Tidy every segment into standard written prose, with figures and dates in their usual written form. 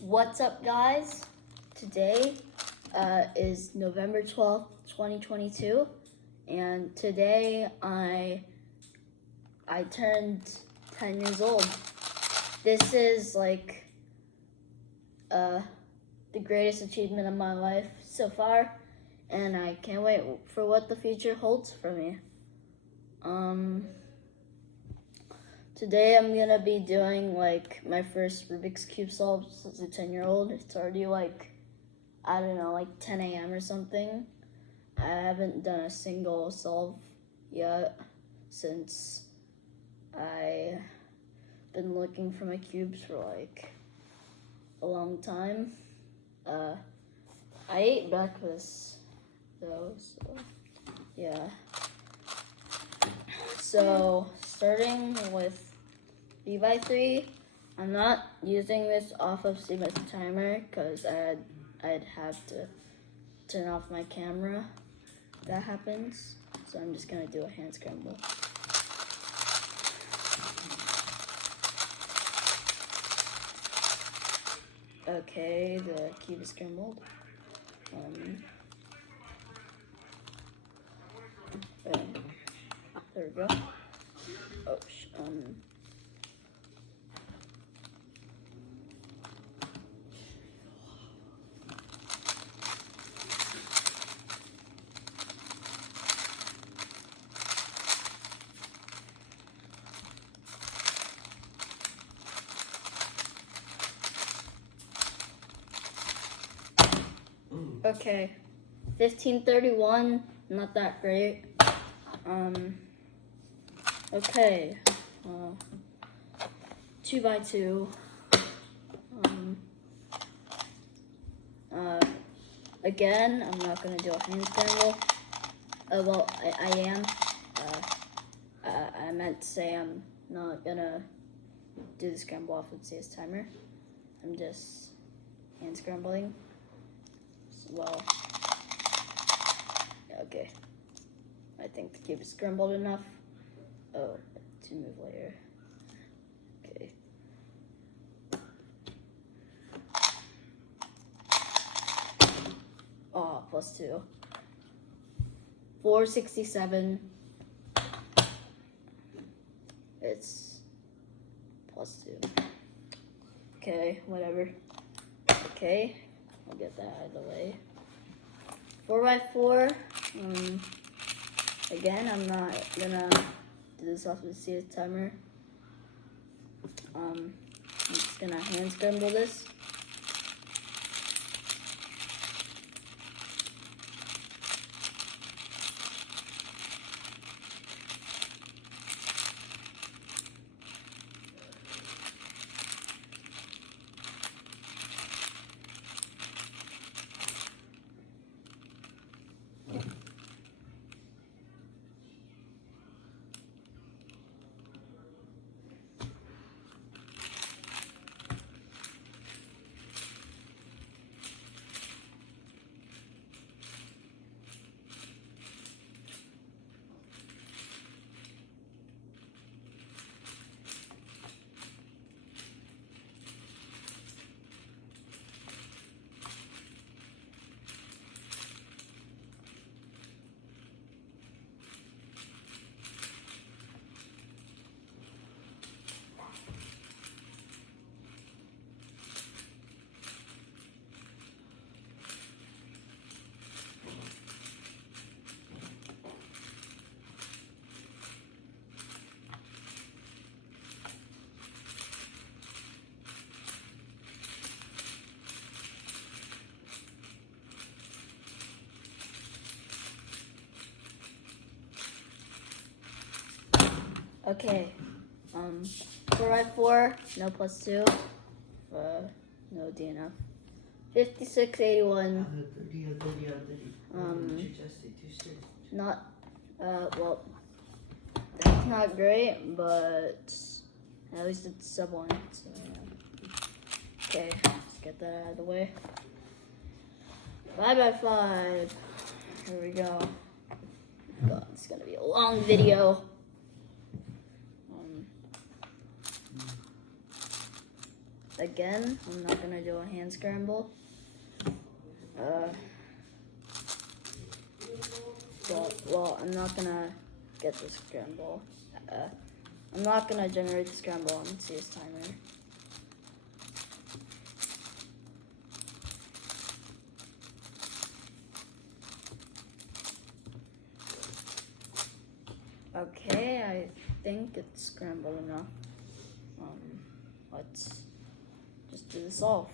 What's up, guys? Today is November 12th, 2022, and today I turned 10 years old. This is like the greatest achievement of my life so far, and I can't wait for what the future holds for me. Today I'm gonna be doing like my first Rubik's Cube solves as a 10-year-old. It's already like, I don't know, like 10 a.m. or something. I haven't done a single solve yet since I've been looking for my cubes for like a long time. I ate breakfast though, so yeah. So starting with B by 3, I'm not using this off of Steven's timer because I'd have to turn off my camera if that happens. So I'm just gonna do a hand scramble. Okay, the cube is scrambled. There we go. Oh, Okay, 1531, not that great. Okay, 2 by 2. Again, I'm not gonna do a hand scramble. Well, I am. I meant to say I'm not gonna do the scramble off with CS timer. I'm just hand scrambling. Well, okay. I think the cube is scrambled enough. Oh, to move later. Okay. Oh, +2. 467. It's +2. Okay, whatever. Okay, I'll get that out of the way. 4 by 4. Again, I'm not gonna do this off the CS timer. I'm just gonna hand scramble this. Okay, 4 by 4, no +2, no DNF. 5681, not, well, that's not great, but at least it's sub 1, so yeah. Okay, let's get that out of the way. 5 by 5, here we go. God, it's gonna be a long video. again, I'm not gonna do a hand scramble. Well, I'm not gonna get the scramble. I'm not gonna generate the scramble on CS timer. Okay, I think it's scrambled enough. Let's just do the solve.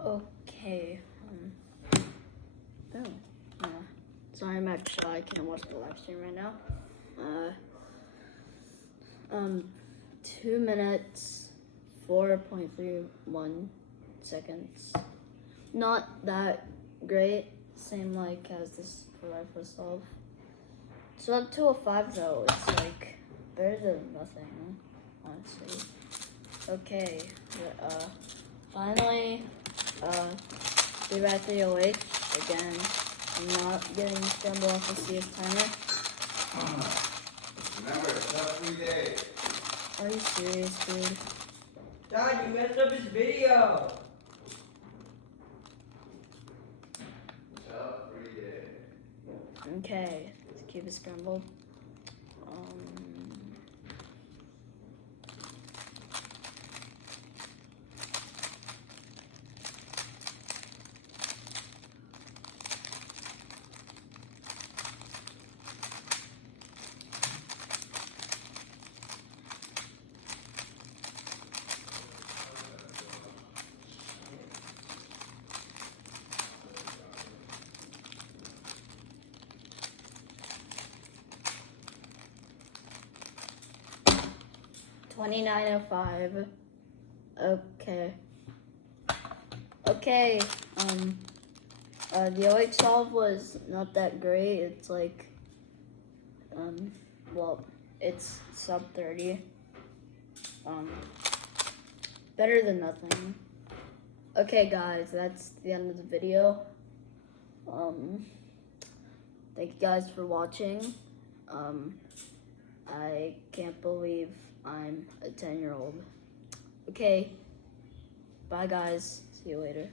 Okay. Sorry, I'm actually I can't watch the live stream right now. 2 minutes, 4.31 seconds. Not that great. Same like as this for my first solve. So up to a 5 though. It's like better than nothing, honestly. Okay. Finally. 3 by 308 again. I'm not getting scrambled off the CS timer. Remember, it's not 3 days. Are you serious, dude? Dad, you messed up his video. It's up 3 days. Okay, let's keep it scrambled. 29:05. Okay. Okay. The OH solve was not that great. It's like, well, it's sub 30. Better than nothing. Okay, guys, that's the end of the video. Thank you guys for watching. I can't believe I'm a 10-year-old. Okay, bye guys. See you later.